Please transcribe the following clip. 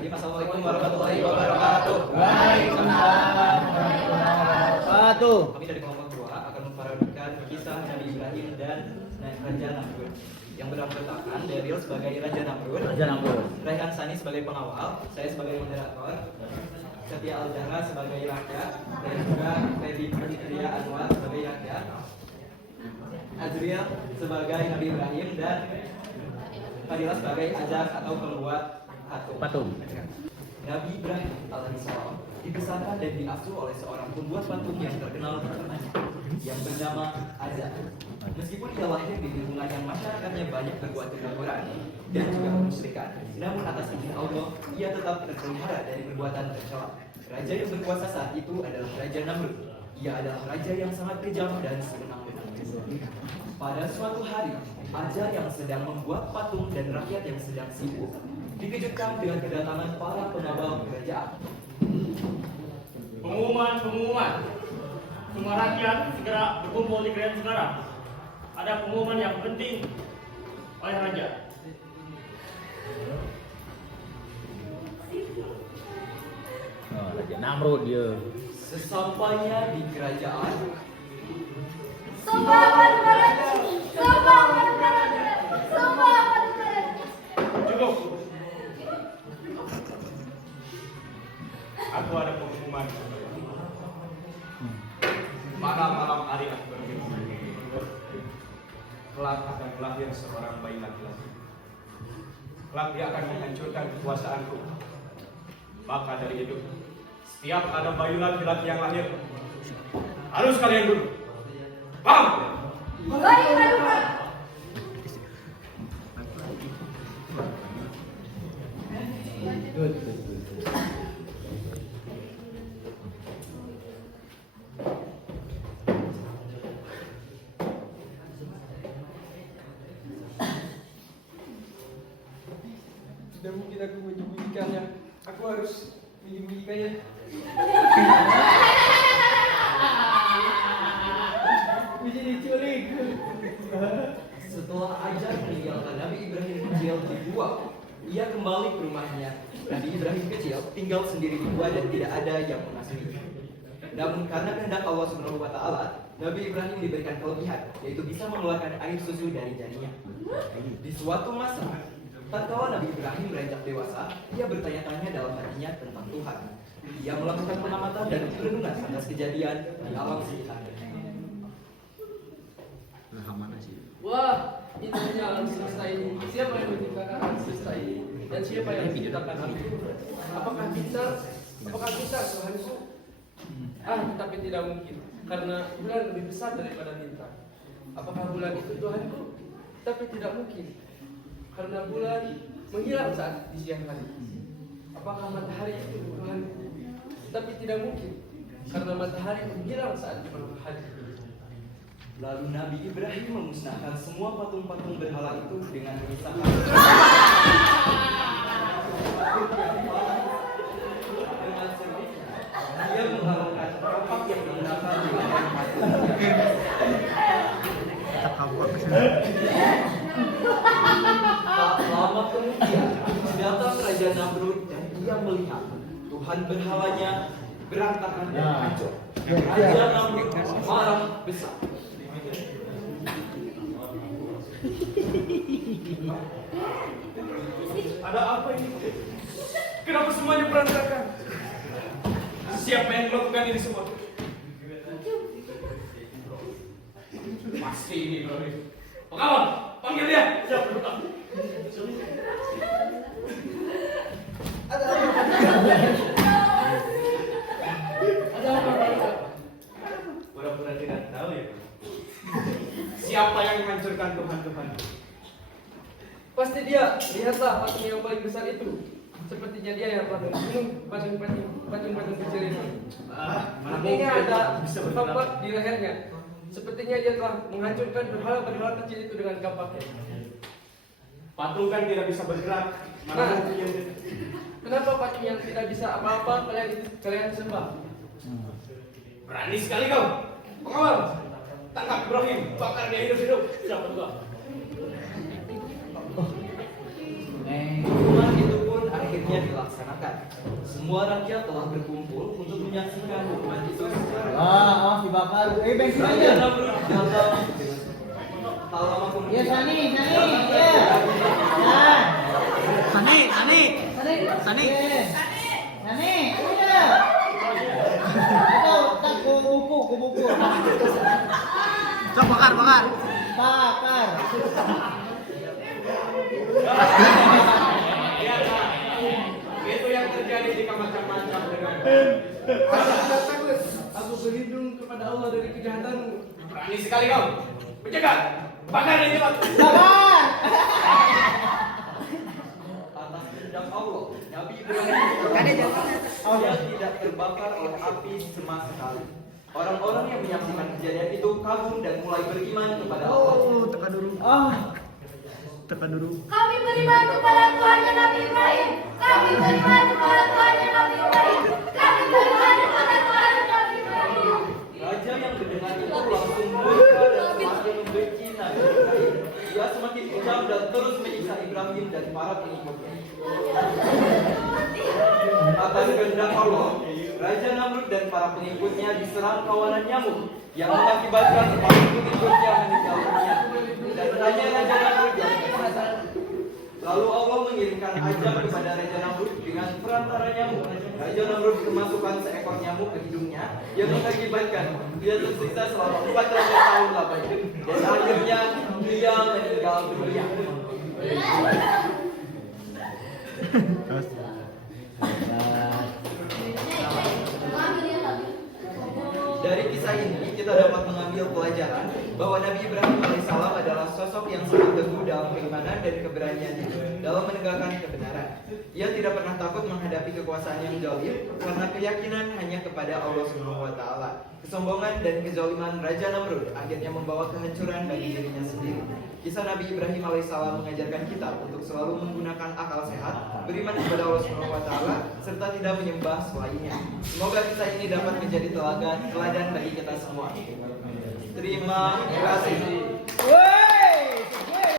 Ibrahim. Assalamualaikum warahmatullahi wabarakatuh. Waalaikumsalam warahmatullahi wabarakatuh. Kami dari kelompok 2 akan memparodikan kisah Nabi Ibrahim dan Raja Namrud yang berampetan Daryl sebagai Raja Namrud, Raihan Sani sebagai pengawal, saya sebagai moderator, Setia Al-Zahra sebagai rakyat, dan juga Feby Putria Anwar sebagai rakyat, Azriel sebagai Nabi Ibrahim, dan Fadila sebagai ajak atau pembuat patung. Nabi Ibrahim alaihissalam dibesarkan dan diasuh oleh seorang pembuat patung yang terkenal terkenanya yang bernama Azar. Meskipun ia lahir di lingkungan yang masyarakatnya banyak berbuat kekafiran dan juga kemusyrikan, namun atas izin Allah ia tetap terpelihara dari perbuatan tercela. Raja yang berkuasa saat itu adalah Raja Namrud. Ia adalah raja yang sangat kejam dan sewenang-wenang. Pada suatu hari, Azar yang sedang membuat patung dan rakyat yang sedang sibuk dikejutkan dengan kedatangan para pengawal kerajaan. Pengumuman. Semua rakyat segera berkumpul di kerajaan sekarang. Ada pengumuman yang penting oleh raja. Raja Namrud dia. Sesampainya di kerajaan, Cukup. Aku ada pengumuman. Malam hari aku bermimpi. Kelak akan lahir seorang bayi laki-laki. Kelak dia akan menghancurkan kekuasaanku. Maka dari itu, setiap ada bayi laki-laki yang lahir, harus kalian bunuh. Paham? Tidak mungkin aku menyembunyikannya. Aku harus menyembunyikannya. Bisa diculik. setelah Azar meninggalkan Nabi Ibrahim kecil di gua, ia kembali ke rumahnya. Nabi Ibrahim kecil tinggal sendiri di gua dan tidak ada yang mengasuhinya. Namun karena kehendak Allah Subhanahu wa Ta'ala, Nabi Ibrahim diberikan kelebihan, yaitu bisa mengeluarkan air susu dari jarinya. Di suatu masa, tatkala Nabi Ibrahim beranjak dewasa, ia bertanya-tanya dalam hatinya tentang Tuhan. Ia melakukan pengamatan dan perenungan atas kejadian di alam sekitarnya. Wah, indahnya alam semesta ini. Siapa yang menciptakan alam semesta ini? Dan siapa yang menciptakan aku? Apakah bintang? Apakah bintang Tuhanku? Tetapi tidak mungkin, karena bulan lebih besar daripada bintang. Apakah bulan itu Tuhanku? Tapi tidak mungkin, karena bulan menghilang saat di siang hari. Apakah matahari itu Tuhanku? Tapi tidak mungkin, karena matahari menghilang saat di malam hari. Lalu Nabi Ibrahim memusnahkan semua patung-patung berhala itu dengan memisahkan. Dengan sedihnya, dia menghalalkan kapak yang digunakan di leher manusia. Tak lama kemudian, datang Raja Namrud dan ia melihat Tuhan berhalanya berantakan dan hancur. Raja Namrud marah besar. Ada apa ini? Kenapa semuanya berantakan? Siapa yang melakukan ini semua? Pasti ini Ibrahim. Pengawal, panggil dia. Ada apa? Pura-pura tidak tahu ya. Siapa yang menghancurkan Tuhan? Pasti dia. Lihatlah patung yang paling besar itu. Sepertinya dia yang telah membunuh patung-patung kecil itu. Artinya ada kampak di lehernya. Sepertinya dia telah menghancurkan berhala-berhala kecil itu dengan kampaknya. Patung kan tidak bisa bergerak. Mana mungkin? Kenapa patung yang tidak bisa apa-apa kalian sembah? Berani sekali kau. Pengawal, tangkap Ibrahim, bakar dia hidup-hidup. Siapa juga? Hukuman itu pun akhirnya dilakukan. dilaksanakan. Semua rakyat telah berkumpul untuk menyaksikan hukuman itu secara Si bakar. Bensin Raja aja. Namrud dalam hal lama Ya, kemudian. Sani. Ya. Sani. Sani. Udah. Tak buku. Cok bakar. Bakar. Itu yang terjadi jika macam-macam dengan Aku berlindung kepada Allah dari kejahatanmu. berani sekali kau. Penjaga, bakar ini cepat. Bakar. Atas kehendak Allah, Nabi Ibrahim dia tidak terbakar oleh api sama sekali. Orang-orang yang menyaksikan kejadian itu kagum dan mulai beriman kepada Allah. Kami beriman kepada Tuhannya Nabi Ibrahim. Kami beriman kepada Tuhannya Nabi Ibrahim. Kami beriman kepada Tuhannya Nabi Ibrahim. Raja yang mendengar itu langsung murka dan semakin membenci Nabi Ibrahim. Dia semakin kejam dan terus menyiksa Ibrahim dan para pengikutnya. Atas kehendak Allah, Raja Namrud dan para pengikutnya diserang kawanan nyamuk yang mengakibatkan para pengikutnya meninggal dunia. Dan hanya Raja Namrud yang binasa. Lalu Allah mengirimkan azab kepada Raja Namrud dengan perantara nyamuk. Raja Namrud kemasukan seekor nyamuk ke hidungnya yang mengakibatkan dia tersiksa selama 400 tahun lamanya. Dan akhirnya dia meninggal dunia. Dari kisah ini kita dapat mengambil pelajaran bahwa Nabi Ibrahim alaihissalam adalah sosok yang sangat teguh dalam keimanan dan keberaniannya dalam menegakkan kebenaran. Ia tidak pernah takut menghadapi kekuasaan yang zalim karena keyakinan hanya kepada Allah Subhanahu wa taala. Kesombongan dan kezaliman Raja Namrud akhirnya membawa kehancuran bagi dirinya sendiri. Kisah Nabi Ibrahim alaihissalam mengajarkan kita untuk selalu menggunakan akal sehat, beriman kepada Allah Subhanahu wa taala serta tidak menyembah selainnya. Semoga kisah ini dapat menjadi teladan bagi kita semua. Terima kasih.